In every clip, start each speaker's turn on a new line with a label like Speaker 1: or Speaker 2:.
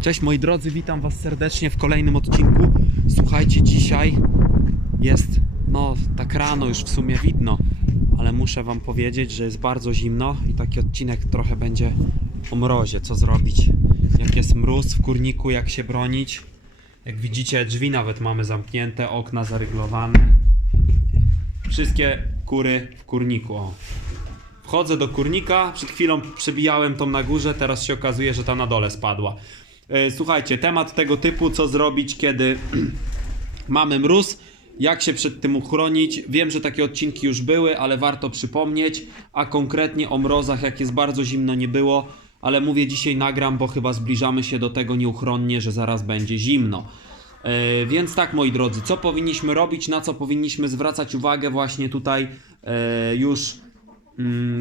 Speaker 1: Cześć moi drodzy, witam was serdecznie w kolejnym odcinku. Słuchajcie, dzisiaj jest, no tak rano już w sumie widno, ale muszę wam powiedzieć, że jest bardzo zimno i taki odcinek trochę będzie o mrozie, co zrobić. Jak jest mróz w kurniku, jak się bronić. Jak widzicie, drzwi nawet mamy zamknięte, okna zaryglowane. Wszystkie kury w kurniku. O. Wchodzę do kurnika, przed chwilą przebijałem tą na górze, teraz się okazuje, że ta na dole spadła. E, Słuchajcie, temat tego typu, co zrobić, kiedy mamy mróz, jak się przed tym uchronić. Wiem, że takie odcinki już były, ale warto przypomnieć, a konkretnie o mrozach, jak jest bardzo zimno, nie było, ale mówię dzisiaj nagram, bo chyba zbliżamy się do tego nieuchronnie, że zaraz będzie zimno. E, Więc tak, moi drodzy, co powinniśmy robić, na co powinniśmy zwracać uwagę właśnie tutaj e, już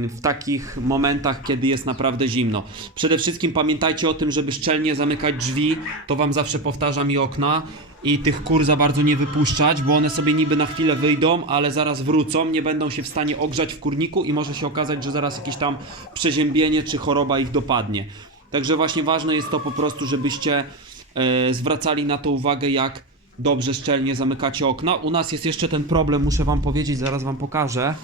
Speaker 1: w takich momentach, kiedy jest naprawdę zimno. Przede wszystkim pamiętajcie o tym, żeby szczelnie zamykać drzwi, to wam zawsze powtarzam i okna i tych kur za bardzo nie wypuszczać, bo one sobie niby na chwilę wyjdą, ale zaraz wrócą, nie będą się w stanie ogrzać w kurniku i może się okazać, że zaraz jakieś tam przeziębienie czy choroba ich dopadnie. Także właśnie ważne jest to po prostu, żebyście e, zwracali na to uwagę, jak dobrze szczelnie zamykacie okna. U nas jest jeszcze ten problem, muszę wam powiedzieć, zaraz wam pokażę,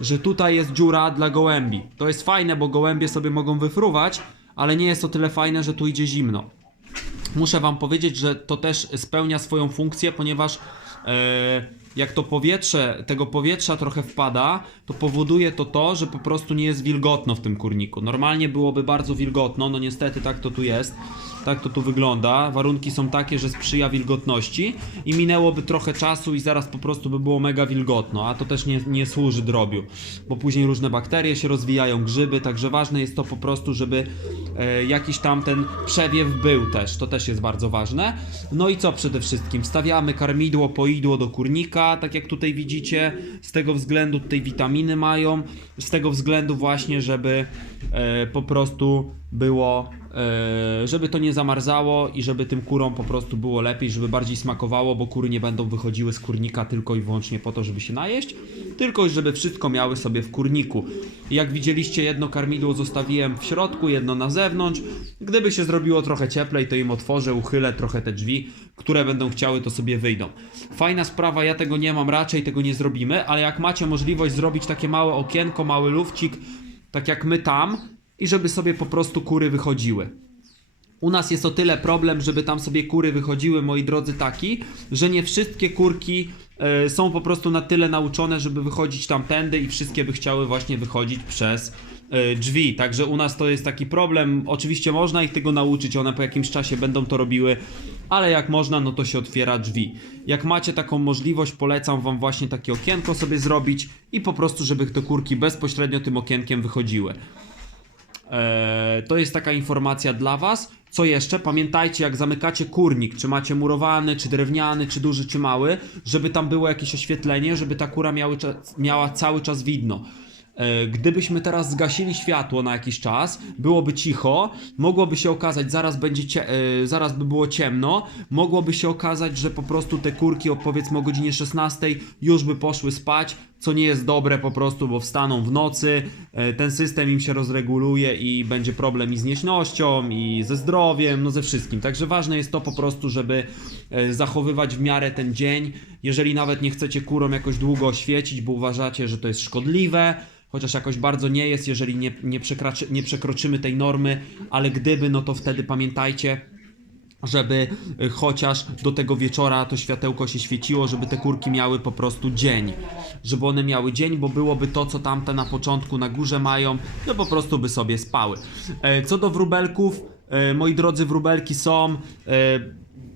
Speaker 1: że tutaj jest dziura dla gołębi. To jest fajne, bo gołębie sobie mogą wyfruwać, ale nie jest to tyle fajne, że tu idzie zimno. Muszę wam powiedzieć, że to też spełnia swoją funkcję, ponieważ e, jak to powietrze, tego powietrza trochę wpada, to powoduje to to, że po prostu nie jest wilgotno w tym kurniku. Normalnie byłoby bardzo wilgotno, no niestety tak to tu jest. Tak to tu wygląda. Warunki są takie, że sprzyja wilgotności i minęłoby trochę czasu i zaraz po prostu by było mega wilgotno, a to też nie, nie służy drobiu, bo później różne bakterie się rozwijają, grzyby, także ważne jest to po prostu, żeby e, jakiś tam ten przewiew był też, to też jest bardzo ważne. No i co przede wszystkim? Wstawiamy karmidło, poidło do kurnika, tak jak tutaj widzicie, z tego względu tutaj witaminy mają, z tego względu właśnie, żeby po prostu było, e, żeby to nie zamarzało i żeby tym kurom po prostu było lepiej, żeby bardziej smakowało, bo kury nie będą wychodziły z kurnika tylko i wyłącznie po to, żeby się najeść, tylko żeby wszystko miały sobie w kurniku. Jak widzieliście, jedno karmidło zostawiłem w środku, jedno na zewnątrz. Gdyby się zrobiło trochę cieplej, to im otworzę, uchylę trochę te drzwi, które będą chciały, to sobie wyjdą. Fajna sprawa, ja tego nie mam, raczej tego nie zrobimy, ale jak macie możliwość zrobić takie małe okienko, mały lufcik, tak jak my tam, i żeby sobie po prostu kury wychodziły. U nas jest o tyle problem, żeby tam sobie kury wychodziły, moi drodzy, taki, że nie wszystkie kurki e, są po prostu na tyle nauczone, żeby wychodzić tamtędy i wszystkie by chciały właśnie wychodzić przez drzwi. Także u nas to jest taki problem. Oczywiście można ich tego nauczyć, one po jakimś czasie będą to robiły, ale jak można, no to się otwiera drzwi. Jak macie taką możliwość, polecam wam właśnie takie okienko sobie zrobić i po prostu, żeby te kurki bezpośrednio tym okienkiem wychodziły. Eee, to jest taka informacja dla Was. Co jeszcze? Pamiętajcie, jak zamykacie kurnik, czy macie murowany, czy drewniany, czy duży, czy mały, żeby tam było jakieś oświetlenie, żeby ta kura miała cały czas widno. E, Gdybyśmy teraz zgasili światło na jakiś czas, byłoby cicho, mogłoby się okazać, zaraz będzie e, zaraz by było ciemno, mogłoby się okazać, że po prostu te kurki powiedzmy o godzinie 16 już by poszły spać, co nie jest dobre po prostu, bo wstaną w nocy, e, ten system im się rozreguluje i będzie problem i z nieśnością, i ze zdrowiem, no ze wszystkim. Także ważne jest to po prostu, żeby e, zachowywać w miarę ten dzień. Jeżeli nawet nie chcecie kurom jakoś długo oświecić, bo uważacie, że to jest szkodliwe, chociaż jakoś bardzo nie jest, jeżeli nie, nie, nie przekroczymy tej normy, ale gdyby, no to wtedy pamiętajcie, żeby y, chociaż do tego wieczora to światełko się świeciło, żeby te kurki miały po prostu dzień. Żeby one miały dzień, bo byłoby to, co tamte na początku na górze mają, no po prostu by sobie spały. E, Co do wróbelków, e, moi drodzy, wróbelki są. e,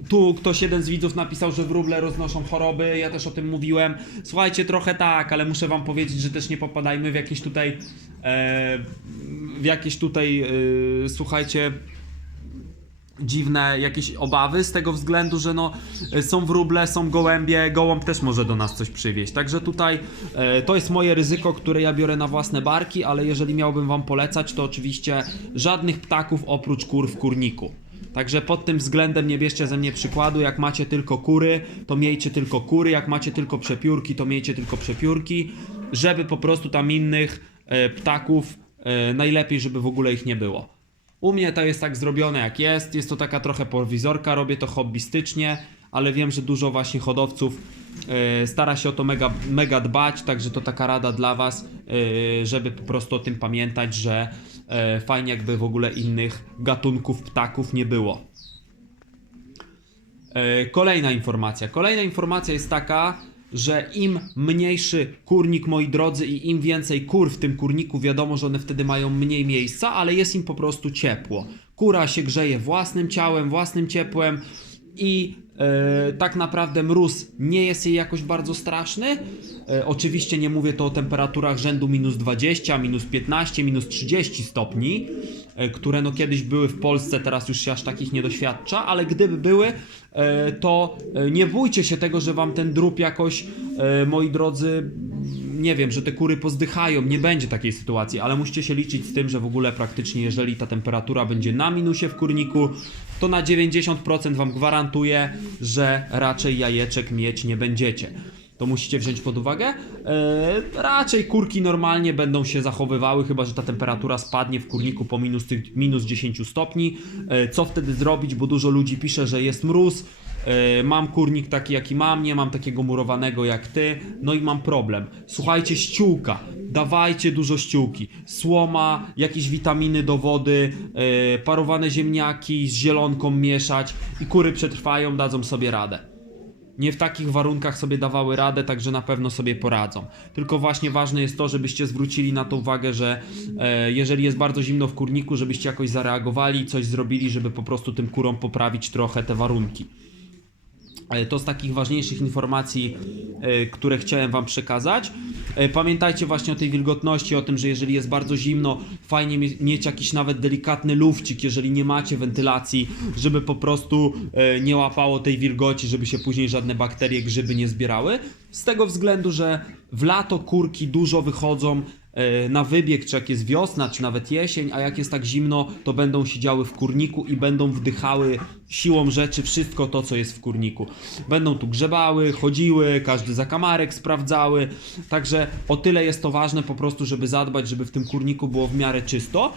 Speaker 1: Tu ktoś jeden z widzów napisał, że wróble roznoszą choroby, ja też o tym mówiłem. Słuchajcie, trochę tak, ale muszę wam powiedzieć, że też nie popadajmy w jakieś tutaj, w jakieś tutaj, słuchajcie, dziwne jakieś obawy z tego względu, że no e, są wróble, są gołębie, gołąb też może do nas coś przywieźć. Także tutaj e, to jest moje ryzyko, które ja biorę na własne barki, ale jeżeli miałbym wam polecać, to oczywiście żadnych ptaków oprócz kur w kurniku. Także pod tym względem nie bierzcie ze mnie przykładu, jak macie tylko kury, to miejcie tylko kury, jak macie tylko przepiórki, to miejcie tylko przepiórki, żeby po prostu tam innych e, ptaków e, najlepiej, żeby w ogóle ich nie było. U mnie to jest tak zrobione jak jest, jest to taka trochę prowizorka, robię to hobbystycznie, ale wiem, że dużo właśnie hodowców e, stara się o to mega, mega dbać, także to taka rada dla Was, e, żeby po prostu o tym pamiętać, że e, fajnie jakby w ogóle innych gatunków ptaków nie było. E, Kolejna informacja. Kolejna informacja jest taka, że im mniejszy kurnik, moi drodzy, i im więcej kur w tym kurniku, wiadomo, że one wtedy mają mniej miejsca, ale jest im po prostu ciepło. Kura się grzeje własnym ciałem, własnym ciepłem i e, tak naprawdę mróz nie jest jej jakoś bardzo straszny. E, oczywiście nie mówię to o temperaturach rzędu minus 20, minus 15, minus 30 stopni, e, które no kiedyś były w Polsce, teraz już się aż takich nie doświadcza, ale gdyby były, to nie bójcie się tego, że wam ten drób jakoś, moi drodzy, nie wiem, że te kury pozdychają, nie będzie takiej sytuacji, ale musicie się liczyć z tym, że w ogóle praktycznie jeżeli ta temperatura będzie na minusie w kurniku, to na 90% wam gwarantuję, że raczej jajeczek mieć nie będziecie. To musicie wziąć pod uwagę. Eee, raczej kurki normalnie będą się zachowywały, chyba że ta temperatura spadnie w kurniku po minus, minus 10 stopni. Eee, co wtedy zrobić? Bo dużo ludzi pisze, że jest mróz. E, mam kurnik taki jaki mam, nie mam takiego murowanego jak ty, no i mam problem. Słuchajcie, ściółka, dawajcie dużo ściółki, słoma, jakieś witaminy do wody, e, parowane ziemniaki z zielonką mieszać i kury przetrwają, dadzą sobie radę. Nie w takich warunkach sobie dawały radę, także na pewno sobie poradzą. Tylko właśnie ważne jest to, żebyście zwrócili na to uwagę, że e, jeżeli jest bardzo zimno w kurniku, żebyście jakoś zareagowali, coś zrobili, żeby po prostu tym kurom poprawić trochę te warunki. E, To z takich ważniejszych informacji, e, które chciałem Wam przekazać. E, Pamiętajcie właśnie o tej wilgotności, o tym, że jeżeli jest bardzo zimno, fajnie mie- mieć jakiś nawet delikatny lufcik, jeżeli nie macie wentylacji, żeby po prostu nie łapało tej wilgoci, żeby się później żadne bakterie, grzyby nie zbierały. Z tego względu, że w lato kurki dużo wychodzą na wybieg, czy jak jest wiosna, czy nawet jesień, a jak jest tak zimno, to będą siedziały w kurniku i będą wdychały siłą rzeczy wszystko to, co jest w kurniku. Będą tu grzebały, chodziły, każdy zakamarek sprawdzały, także o tyle jest to ważne po prostu, żeby zadbać, żeby w tym kurniku było w miarę czysto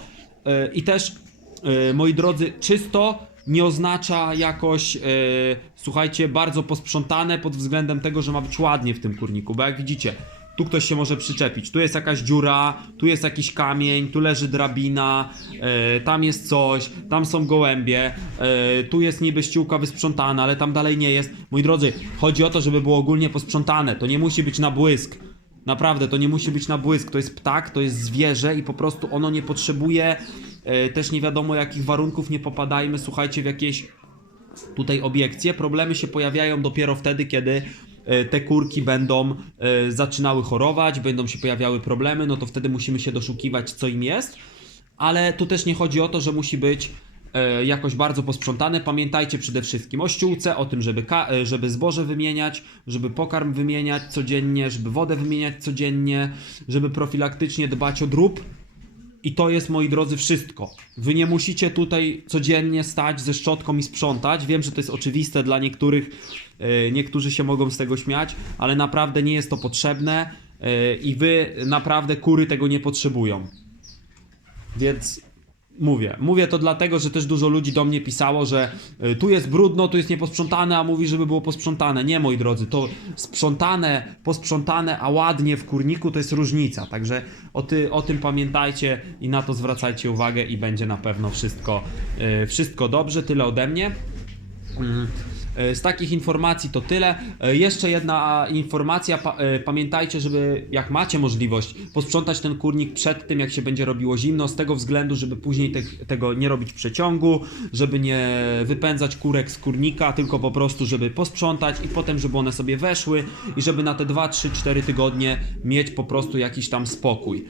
Speaker 1: E, i też, e, moi drodzy, czysto nie oznacza jakoś, e, słuchajcie, bardzo posprzątane pod względem tego, że ma być ładnie w tym kurniku, bo jak widzicie, tu ktoś się może przyczepić, tu jest jakaś dziura, tu jest jakiś kamień, tu leży drabina, e, tam jest coś, tam są gołębie, e, tu jest niby ściółka wysprzątana, ale tam dalej nie jest. Moi drodzy, chodzi o to, żeby było ogólnie posprzątane, to nie musi być na błysk. Naprawdę, to nie musi być na błysk, to jest ptak, to jest zwierzę i po prostu ono nie potrzebuje e, też nie wiadomo jakich warunków, nie popadajmy, słuchajcie, w jakieś tutaj obiekcje. Problemy się pojawiają dopiero wtedy, kiedy te kurki będą e, zaczynały chorować, będą się pojawiały problemy, no to wtedy musimy się doszukiwać, co im jest. Ale tu też nie chodzi o to, że musi być e, jakoś bardzo posprzątane. Pamiętajcie przede wszystkim o ściółce, o tym, żeby, e, żeby zboże wymieniać, żeby pokarm wymieniać codziennie, żeby wodę wymieniać codziennie, żeby profilaktycznie dbać o drób. I to jest, moi drodzy, wszystko. Wy nie musicie tutaj codziennie stać ze szczotką i sprzątać. Wiem, że to jest oczywiste dla niektórych. e, Niektórzy się mogą z tego śmiać, ale naprawdę nie jest to potrzebne e, i wy naprawdę kury tego nie potrzebują. Więc mówię. Mówię to dlatego, że też dużo ludzi do mnie pisało, że y, tu jest brudno, tu jest nieposprzątane, a mówi, żeby było posprzątane. Nie, moi drodzy, to sprzątane, posprzątane, a ładnie w kurniku to jest różnica. Także o, ty, o tym pamiętajcie i na to zwracajcie uwagę i będzie na pewno wszystko, y, wszystko dobrze. Tyle ode mnie. Mm. E, Z takich informacji to tyle. E, Jeszcze jedna informacja. E, pamiętajcie, żeby jak macie możliwość posprzątać ten kurnik przed tym, jak się będzie robiło zimno, z tego względu, żeby później te, tego nie robić przeciągu, żeby nie wypędzać kurek z kurnika, tylko po prostu, żeby posprzątać i potem, żeby one sobie weszły i żeby na te 2, 3, 4 tygodnie mieć po prostu jakiś tam spokój.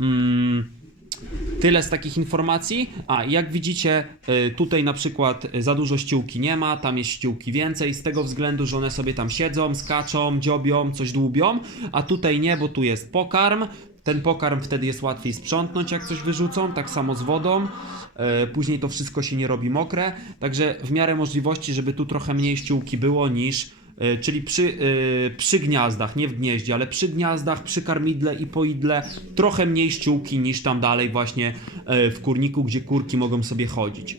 Speaker 1: Mm. Tyle z takich informacji. A jak widzicie, y, tutaj na przykład y, za dużo ściółki nie ma, tam jest ściółki więcej, z tego względu, że one sobie tam siedzą, skaczą, dziobią, coś dłubią, a tutaj nie, bo tu jest pokarm. Ten pokarm wtedy jest łatwiej sprzątnąć, jak coś wyrzucą, tak samo z wodą. E, Później to wszystko się nie robi mokre, także w miarę możliwości, żeby tu trochę mniej ściółki było niż e, czyli przy, e, przy gniazdach, nie w gnieździe, ale przy gniazdach, przy karmidle i poidle trochę mniej ściółki niż tam dalej właśnie e, w kurniku, gdzie kurki mogą sobie chodzić.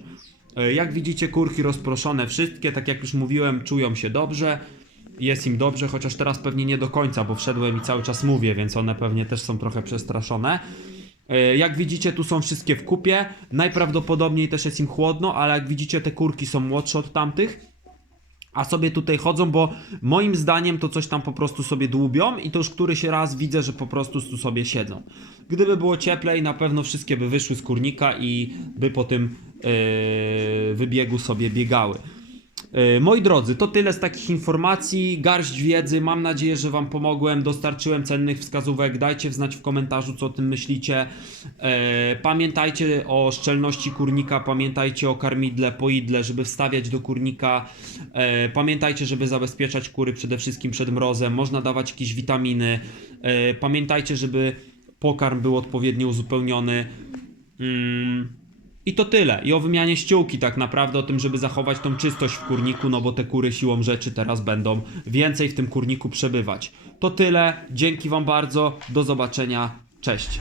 Speaker 1: E, Jak widzicie, kurki rozproszone wszystkie, tak jak już mówiłem, czują się dobrze. Jest im dobrze, chociaż teraz pewnie nie do końca, bo wszedłem i cały czas mówię, więc one pewnie też są trochę przestraszone. E, Jak widzicie, tu są wszystkie w kupie. Najprawdopodobniej też jest im chłodno, ale jak widzicie, te kurki są młodsze od tamtych. A sobie tutaj chodzą, bo moim zdaniem to coś tam po prostu sobie dłubią i to już któryś raz widzę, że po prostu tu sobie siedzą. Gdyby było cieplej, na pewno wszystkie by wyszły z kurnika i by po tym yy, wybiegu sobie biegały. Yy, Moi drodzy, to tyle z takich informacji, garść wiedzy. Mam nadzieję, że Wam pomogłem, dostarczyłem cennych wskazówek. Dajcie znać w komentarzu, co o tym myślicie. Yy, Pamiętajcie o szczelności kurnika, pamiętajcie o karmidle, poidle, żeby wstawiać do kurnika. Yy, Pamiętajcie, żeby zabezpieczać kury przede wszystkim przed mrozem. Można dawać jakieś witaminy. Pamiętajcie, żeby pokarm był odpowiednio uzupełniony. Mm, I to tyle. I o wymianie ściółki tak naprawdę, o tym, żeby zachować tą czystość w kurniku, no bo te kury siłą rzeczy teraz będą więcej w tym kurniku przebywać. To tyle. Dzięki Wam bardzo. Do zobaczenia. Cześć.